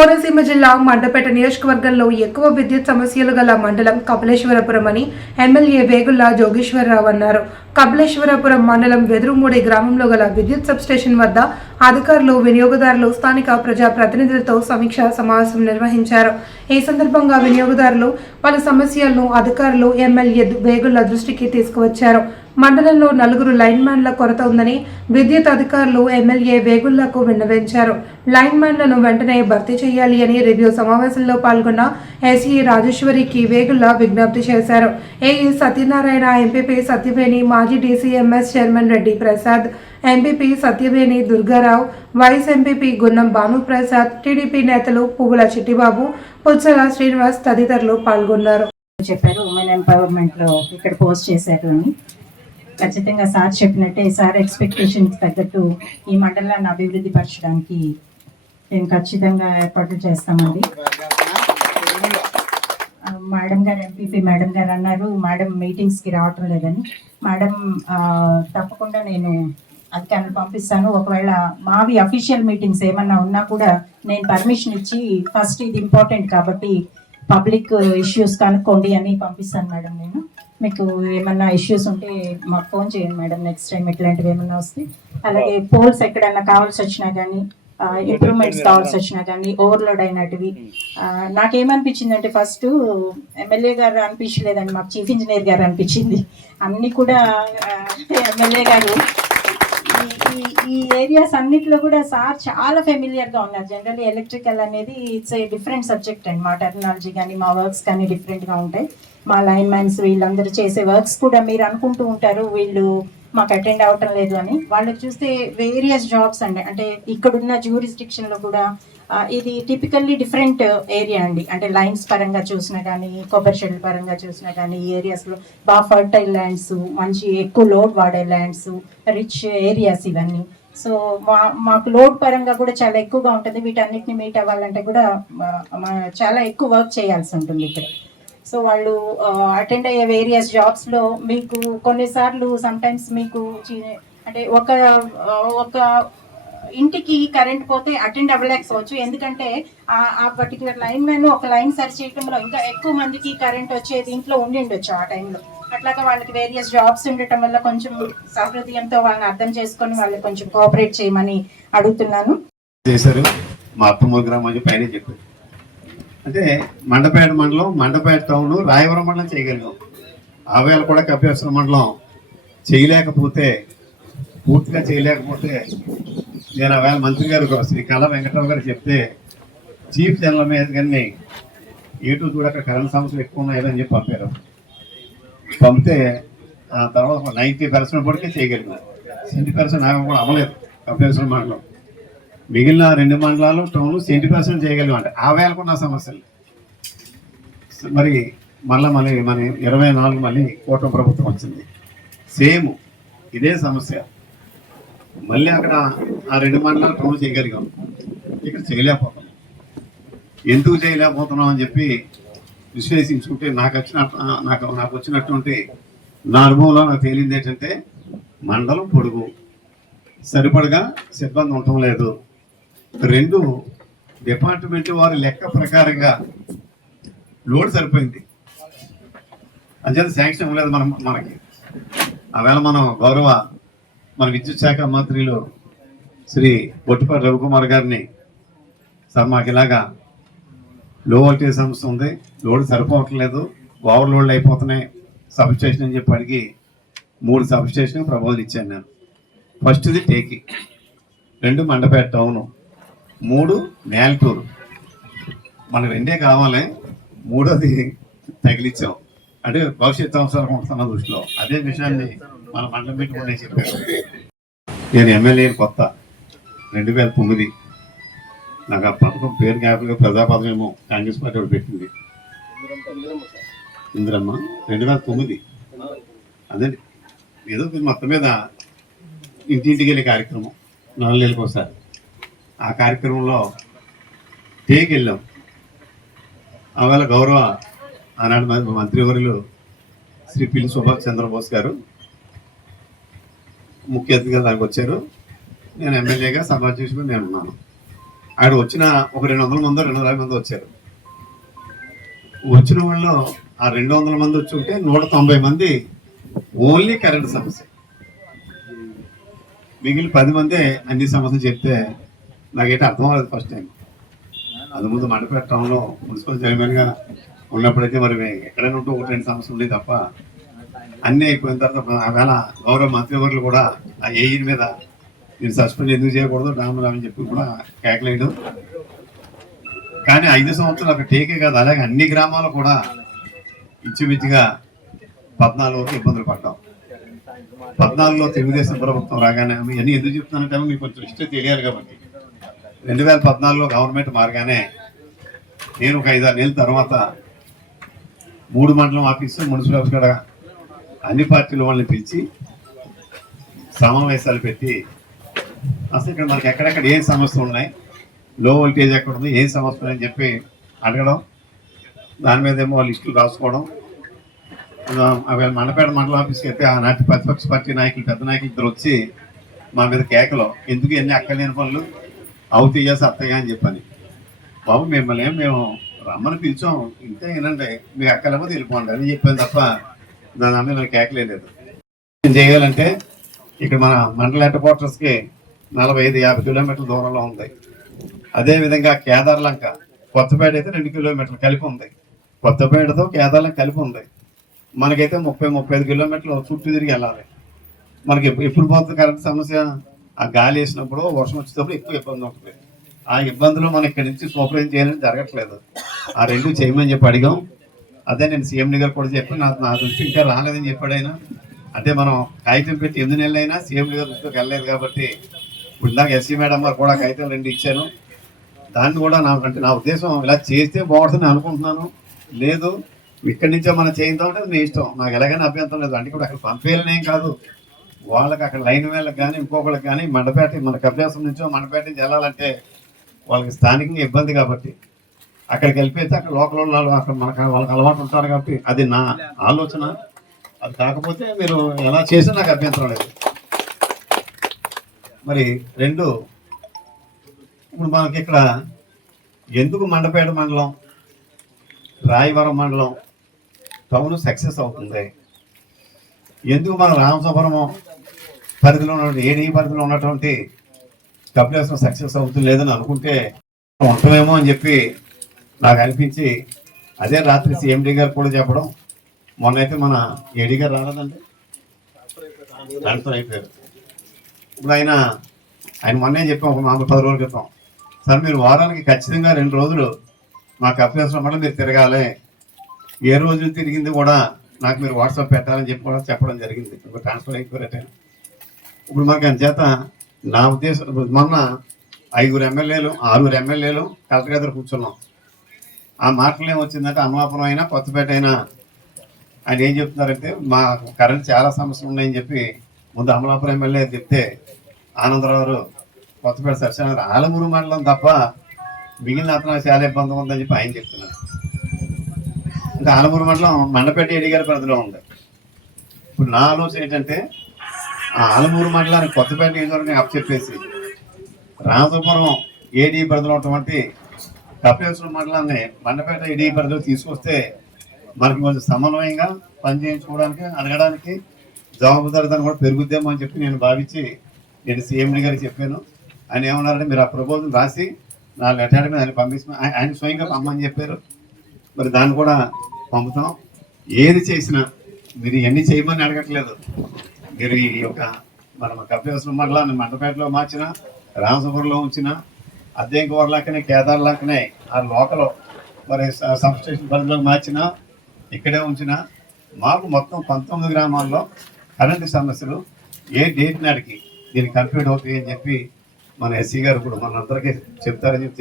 కోనసీమ జిల్లా మండపేట నియోజకవర్గంలో ఎక్కువ విద్యుత్ సమస్యలు గల మండలం కపిలేశ్వరపురం అని ఎమ్మెల్యే వేగుల్లా జోగేశ్వరరావు అన్నారు. కపిలేశ్వరపురం మండలం వెదురుమూడి గ్రామంలో గల విద్యుత్ సబ్స్టేషన్ వద్ద అధికారులు వినియోగదారులు స్థానిక ప్రజా ప్రతినిధులతో సమీక్ష సమావేశం నిర్వహించారు. ఈ సందర్భంగా వినియోగదారులు పలు సమస్యలను అధికారులు ఎమ్మెల్యే వేగుళ్ళ దృష్టికి తీసుకువచ్చారు. మండలంలో నలుగురు లైన్మ్యాన్ల కొరత ఉందని విద్యుత్ అధికారులు ఎమ్మెల్యే వేగుళ్ళకు విన్నవించారు. లైన్మ్యాన్లను వెంటనే భర్తీ చేయాలి అని రివ్యూ సమావేశంలో పాల్గొన్న ఎస్ఈ రాజేశ్వరికి వేగుళ్ళ విజ్ఞప్తి చేశారు. ఏఈ సత్యనారాయణ ఎంపీపీ సత్యవేణి మా మాజీ DCMS chairman Reddy Prasad MPP Satyaveni Durgarao vice MPP Gunnam Bhanuprasad TDP నేతలు పువ్వుల చిట్టిబాబు పుచ్చల శ్రీనివాస్ తదితరులు పాల్గొన్నారు. చెప్పారు ఉమెన్ ఎంపవర్మెంట్లో ఇక్కడ పోస్ట్ చేశారు అని. ఖచ్చితంగా సార్ చెప్పినట్టే సార్ ఎక్స్పెక్టేషన్స్ తగ్గట్టు ఈ మండలాన్ని అభివృద్ధి పరచడానికి మేము ఖచ్చితంగా ఏర్పాట్లు చేస్తామండి. మేడం గారు ఎంపీపీ మేడం గారు అన్నారు మేడం మీటింగ్స్కి రావటం లేదని. మేడం తప్పకుండా నేను అధికారులు పంపిస్తాను. ఒకవేళ మావి అఫీషియల్ మీటింగ్స్ ఏమన్నా ఉన్నా కూడా నేను పర్మిషన్ ఇచ్చి ఫస్ట్ ఇది ఇంపార్టెంట్ కాబట్టి పబ్లిక్ ఇష్యూస్ కనుక్కోండి అని పంపిస్తాను మేడం నేను. మీకు ఏమన్నా ఇష్యూస్ ఉంటే మాకు ఫోన్ చేయండి మేడం నెక్స్ట్ టైం ఇట్లాంటివి ఏమన్నా వస్తే. అలాగే పోల్స్ ఎక్కడన్నా కావాల్సి వచ్చినా కానీ ఇంప్రూవ్మెంట్స్ కావాల్సి వచ్చినా కానీ ఓవర్లోడ్ అయినటివి నాకేమనిపించింది అంటే ఫస్ట్ ఎమ్మెల్యే గారు అనిపించలేదండి మాకు చీఫ్ ఇంజనీర్ గారు అనిపించింది. అన్ని కూడా ఎమ్మెల్యే గారు ఈ- ఈ- ఏరియాస్ అన్నిట్లో కూడా సార్ చాలా ఫెమిలియర్గా ఉన్నారు. జనరల్లీ ఎలక్ట్రికల్ అనేది ఇట్స్ ఏ డిఫరెంట్ సబ్జెక్ట్ అండి మా టెక్నాలజీ కానీ మా వర్క్స్ కానీ డిఫరెంట్గా ఉంటాయి. మా లైన్ మ్యాన్స్ వీళ్ళందరూ చేసే వర్క్స్ కూడా మీరు అనుకుంటూ ఉంటారు వీళ్ళు మాకు అటెండ్ అవటం లేదు అని. వాళ్ళకి చూస్తే వేరియస్ జాబ్స్ అండి. అంటే ఇక్కడున్న జ్యూరిస్డిక్షన్లో కూడా ఇది టిపికల్లీ డిఫరెంట్ ఏరియా అండి. అంటే లైన్స్ పరంగా చూసినా కానీ కొబ్బరి చెట్ల పరంగా చూసినా కానీ ఈ ఏరియాస్లో బాగా ఫర్టైల్ ల్యాండ్స్ మంచి ఎక్కువ లోడ్ వాడే ల్యాండ్స్ రిచ్ ఏరియాస్ ఇవన్నీ. సో మా మాకు లోడ్ పరంగా కూడా చాలా ఎక్కువగా ఉంటుంది. వీటన్నిటిని మీట్ అవ్వాలంటే కూడా చాలా ఎక్కువ వర్క్ చేయాల్సి ఉంటుంది ఇక్కడ. సో వాళ్ళు అటెండ్ అయ్యే వేరియస్ జాబ్స్లో మీకు కొన్నిసార్లు సమ్టైమ్స్ మీకు అంటే ఒక ఒక ఇంటికి కరెంట్ పోతే అటెండ్ అవ్వలేకపోవచ్చు. ఎందుకంటే ఆ- పర్టికులర్ లైన్ మ్యాన్ ఒక లైన్ సర్చ్ చేయడంలో ఇంకా ఎక్కువ మందికి కరెంట్ వచ్చే దీంట్లో ఉండి ఉండొచ్చు ఆ టైంలో అట్లాగా వాళ్ళకి వేరియస్ జాబ్స్ ఉండటం వల్ల కొంచెం సహృదయంతో వాళ్ళని అర్థం చేసుకొని వాళ్ళని కొంచెం కోఆపరేట్ చేయమని అడుగుతున్నాను. చేశారు. మా అత్తమ్మ గ్రామం పైన చెప్పారు. అంటే మండపేట మండలం మండపేట టౌన్ రాయవరం మండలం చేయగలిగాం. ఆవేళ కూడా కపేశ్వర మండలం చేయలేకపోతే పూర్తిగా చేయలేకపోతే నేను ఆవేళ మంత్రి గారు శ్రీ కళ వెంకటరావు గారు చెప్తే చీఫ్ జనరల్ మీద కానీ ఏటు చూడక కరెంట్ సమస్యలు ఎక్కువ ఉన్నాయని చెప్పి పంపారు. పంపితే ఆ తర్వాత నైంటీ పర్సెంట్ వరకే చేయగలిగాం. సెవెంటీ పర్సెంట్ ఆమె కూడా అవ్వలేదు కపేశ్వర మండలం. మిగిలిన రెండు మండలాలు టౌన్ సెవెంటీ పర్సెంట్ చేయగలిగాం అంటే ఆ వేలకున్న సమస్యలు మరి మళ్ళీ మళ్ళీ మన ఇరవై నాలుగు మళ్ళీ కూటమి ప్రభుత్వం వచ్చింది. సేమ్ ఇదే సమస్య. మళ్ళీ అక్కడ ఆ రెండు మండలాలు టౌన్ చేయగలిగాం. ఇక్కడ చేయలేకపోతున్నాం. ఎందుకు చేయలేకపోతున్నాం అని చెప్పి విశ్లేషించుకుంటే నాకు వచ్చిన నాకు నాకు వచ్చినటువంటి నా అనుభవంలో నాకు తేలింది ఏంటంటే మండలం పొడుగు. సరిపడగా సిబ్బంది ఉండటం లేదు. రెండు డిపార్ట్మెంట్ వారి లెక్క ప్రకారంగా లోడ్ సరిపోయింది. అంచేత శాంక్షన్ ఇవ్వలేదు మనం మనకి. ఆవేళ మనం గౌరవ మన విద్యుత్ శాఖ మంత్రిలు శ్రీ బొట్టిపాటి రవికుమార్ గారిని సార్ మాకు ఇలాగా లో వోల్టేజ్ సమస్య ఉంది. లోడ్ సరిపోవట్లేదు ఓవర్ లోడ్ అయిపోతున్నాయి. సబ్ స్టేషన్ అని చెప్పి అడిగి మూడు సబ్ స్టేషన్ ప్రపోజల్ ఇచ్చాను నేను. ఫస్ట్ది టేకి. రెండు మండపేట టౌను మూడు నేలటూరు. మనకు రెండే కావాలి మూడోది తగిలిచ్చాం. అంటే భవిష్యత్ అవసరం ఉంటున్న దృష్టిలో. అదే విషయాన్ని మన మండలం పెట్టుకునే చెప్పారు. నేను ఎమ్మెల్యే కొత్త రెండు వేల తొమ్మిది. నాకు ఆ పథకం పేరు జ్ఞాపకంగా ప్రజాపథకం ఏమో కాంగ్రెస్ పార్టీ పెట్టింది. ఇందిరమ్మ రెండు వేల తొమ్మిది. అదే ఏదో మొత్తం మీద ఇంటింటికి వెళ్ళే కార్యక్రమం. నాలుగు నెలలకు ఒకసారి ఆ కార్యక్రమంలో టేకి వెళ్ళాం ఆవేళ గౌరవ ఆనాడు మంత్రివర్యులు శ్రీ పిల్లి సుభాష్ చంద్రబోస్ గారు ముఖ్య అతిథిగా దానికి వచ్చారు. నేను ఎమ్మెల్యేగా సభాధ్యక్షుడు నేను ఉన్నాను ఆడ వచ్చిన ఒక రెండు వందల మంది రెండు వందల మంది వచ్చారు. వచ్చిన వాళ్ళు ఆ రెండు వందల మంది వచ్చి ఉంటే నూట తొంభై మంది ఓన్లీ కరెంట్ సమస్య. మిగిలిన పది మందే అన్ని సమస్యలు చెప్తే నాకైతే అర్థం అవ్వలేదు ఫస్ట్ టైం అది ముందు మండపేట టౌన్లో మున్సిపల్ చైర్మన్గా ఉన్నప్పుడైతే మరి ఎక్కడైనా ఉంటూ ఒకటి రెండు సమస్యలు ఉండేవి తప్ప అన్నీ అయిపోయిన తర్వాత ఆవేళ గౌరవ మంత్రివర్యులు కూడా ఆ ఏఈ మీద నేను సస్పెండ్ ఎందుకు చేయకూడదు రామరామని చెప్పి కూడా కేకలేయడం. కానీ ఐదు సంవత్సరాలు అక్కడ టేకే కాదు అలాగే అన్ని గ్రామాలు కూడా ఇచ్చిమిచ్చిగా పద్నాలుగు వరకు ఇబ్బందులు పడ్డాం. పద్నాలుగులో తెలుగుదేశం ప్రభుత్వం రాగానే ఇవన్నీ ఎందుకు చెప్తున్నానంటే మీకు కొంచెం ఇష్టం తెలియాలి కాబట్టి. రెండు వేల పద్నాలుగులో గవర్నమెంట్ మారగానే నేను ఒక ఐదారు నెలల తర్వాత మూడు మండలం ఆఫీసు మున్సిపల్ ఆఫీస్ కూడా అన్ని పార్టీల వాళ్ళని పిలిచి సమావేశాలు పెట్టి అసలు ఇక్కడ మనకి ఎక్కడెక్కడ ఏం సమస్యలు ఉన్నాయి లో వోల్టేజ్ ఎక్కడ ఉంది ఏం సమస్యలు అని చెప్పి అడగడం దాని మీద ఏమో లిస్టులు రాసుకోవడం ఆ, అవి మండపేట మండల ఆఫీస్కి అయితే ఆనాటి ప్రతిపక్ష పార్టీ నాయకులు పెద్ద నాయకులు ఇద్దరు వచ్చి మా మీద కేకలు. ఎందుకు ఎన్ని అక్కలేని పనులు? అవుతీయ సత్తయ్యా అని చెప్పని. బాబు మిమ్మల్ని మేము రమ్మని పిలిచాం. ఇంతే వినండి మీ అక్కలేమో వెళ్ళిపోండి అని చెప్పాను తప్ప దాని అమ్మ నాకు కేకలేదు ఏం చేయాలంటే ఇక్కడ మన మండల హెడ్ క్వార్టర్స్కి నలభై ఐదు యాభై కిలోమీటర్ల దూరంలో ఉంది. అదేవిధంగా కేదార్లంక కొత్తపేట అయితే రెండు కిలోమీటర్లు కలిపి ఉంది. కొత్తపేటతో కేదార్లంక కలిపి ఉంది. మనకైతే ముప్పై ముప్పై ఐదు కిలోమీటర్లు చుట్టూ తిరిగి వెళ్ళాలి. మనకి ఎప్పుడు పోతుంది కరెంట్ సమస్య? ఆ గాలి వేసినప్పుడు వర్షం వచ్చేటప్పుడు ఎక్కువ ఇబ్బంది ఉంటుంది. ఆ ఇబ్బందులు మనం ఇక్కడి నుంచి సూపరేం చేయాలని జరగట్లేదు. ఆ రెండు చేయమని చెప్పి అడిగాం. అదే నేను సీఎం గారు కూడా చెప్పాను. నా నా దృష్టి ఇంకా రాలేదని చెప్పాడు ఆయన. అంటే మనం కాగితం పెట్టి ఎనిమిది నెలలు అయినా సీఎం గారి దృష్టికి వెళ్ళలేదు కాబట్టి ఇప్పుడు నాకు ఎస్సీ మేడం గారు కూడా కాగితం రెండు ఇచ్చాను దాన్ని కూడా నా అంటే నా ఉద్దేశం ఇలా చేస్తే బాగుంటుందని అనుకుంటున్నాను. లేదు ఇక్కడి నుంచో మనం చేయించామంటే మీ ఇష్టం. నాకు ఎలాగైనా అభ్యంతరం లేదు. అంటే ఇప్పుడు అక్కడ పంపేయాలని ఏం కాదు. వాళ్ళకి అక్కడ లైన్ వేళ్ళకి కానీ ఇంకొకళ్ళకి కానీ మండపేట మన కబ్జాసం నుంచో మండపేట నుంచి వెళ్ళాలంటే వాళ్ళకి స్థానికంగా ఇబ్బంది కాబట్టి అక్కడికి వెళ్ళిపోతే అక్కడ లోకల్ వాళ్ళు అక్కడ మనకు వాళ్ళకి అలవాటు ఉంటారు కాబట్టి అది నా ఆలోచన. అది కాకపోతే మీరు ఎలా చేసినా నాకు అభ్యంతరం లేదు. మరి రెండు ఇప్పుడు మనకి ఇక్కడ ఎందుకు మండపేట మండలం రాయవరం మండలం టౌన్ సక్సెస్ అవుతుంది? ఎందుకు మన రామసుబ్రహ్మం పరిధిలో ఉన్నటువంటి నీ పరిధిలో ఉన్నటువంటి కపిలేశ్వరం సక్సెస్ అవుతుంది లేదని అనుకుంటే ఉంటామేమో అని చెప్పి నాకు అనిపించి అదే రాత్రి సీఎండీ గారు కూడా చెప్పడం. మొన్న అయితే మన ఏడీ గారు రాలేదండి. ట్రాన్స్ఫర్ అయిపోయారు. ఇప్పుడు ఆయన ఆయన మొన్నే చెప్పాం ఒక మామూలు పది రోజుల క్రితం. సార్ మీరు వారానికి ఖచ్చితంగా రెండు రోజులు మా కపిలేశ్వరం మళ్ళీ మీరు తిరగాలి. ఏ రోజు తిరిగింది కూడా నాకు మీరు వాట్సాప్ పెట్టాలని చెప్పి కూడా చెప్పడం జరిగింది. ఇప్పుడు ట్రాన్స్ఫర్ అయిపోయారు ఇప్పుడు మాకు అంచేత నా ఉద్దేశం మొన్న ఐదుగురు ఎమ్మెల్యేలు ఆరుగురు ఎమ్మెల్యేలు కలెక్టర్ దగ్గర కూర్చున్నాం. ఆ మాటలు ఏమొచ్చిందంటే అమలాపురం అయినా కొత్తపేట అయినా ఆయన ఏం చెప్తున్నారంటే మా కరెంట్ చాలా సమస్యలు ఉన్నాయని చెప్పి ముందు అమలాపురం ఎమ్మెల్యే చెప్తే ఆనందరావు కొత్తపేట సత్యనారాయణ ఆలమూరు మండలం తప్ప మిగిలిన అతను చాలా ఇబ్బంది ఉందని చెప్పి ఆయన చెప్తున్నారు. ఇంకా ఆలమూరు మండలం మండపేట ఏడి గారి పరిధిలో ఉంది. ఇప్పుడు నా ఆలోచన ఏంటంటే ఆలమూరు మండలానికి కొత్తపేట నియోజకవర్గం అప్పచెప్పేసి రామసుపురం ఏడీ పరిధిలో ఉన్నటువంటి కపిలేశ్వరం మండలాన్ని మండపేట ఏడీ పరిధిలో తీసుకొస్తే మనకి కొంచెం సమన్వయంగా పనిచేయించుకోవడానికి అడగడానికి జవాబుదారితనం కూడా పెరుగుద్దేమో అని చెప్పి నేను భావించి నేను సీఎండి గారికి చెప్పాను. ఆయన ఏమన్నారంటే మీరు ఆ ప్రపోజల్ రాసి నా లెటర్ మీద ఆయన పంపిస్తున్నా ఆయన- ఆయన స్వయంగా పంపమని చెప్పారు. మరి దాన్ని కూడా పంపుతాం. ఏది చేసినా మీరు ఎన్ని చేయమని అడగట్లేదు. మీరు ఈ యొక్క మన కపిలేశ్వర మండలాన్ని మండపేటలో మార్చిన రామసుపురంలో ఉంచిన అద్దెంకి వర్లాకనే కేదార్ లాకనే ఆ లోకల్ మరి సబ్ స్టేషన్ పరిధిలోకి మార్చిన ఇక్కడే ఉంచిన మాకు మొత్తం పంతొమ్మిది గ్రామాల్లో కరెంటు సమస్యలు ఏ డేట్ నాటికి దీనికి కంప్లీట్ అవుతాయి అని చెప్పి మన ఎస్సీ గారు ఇప్పుడు మనందరికీ చెప్తారని చెప్పి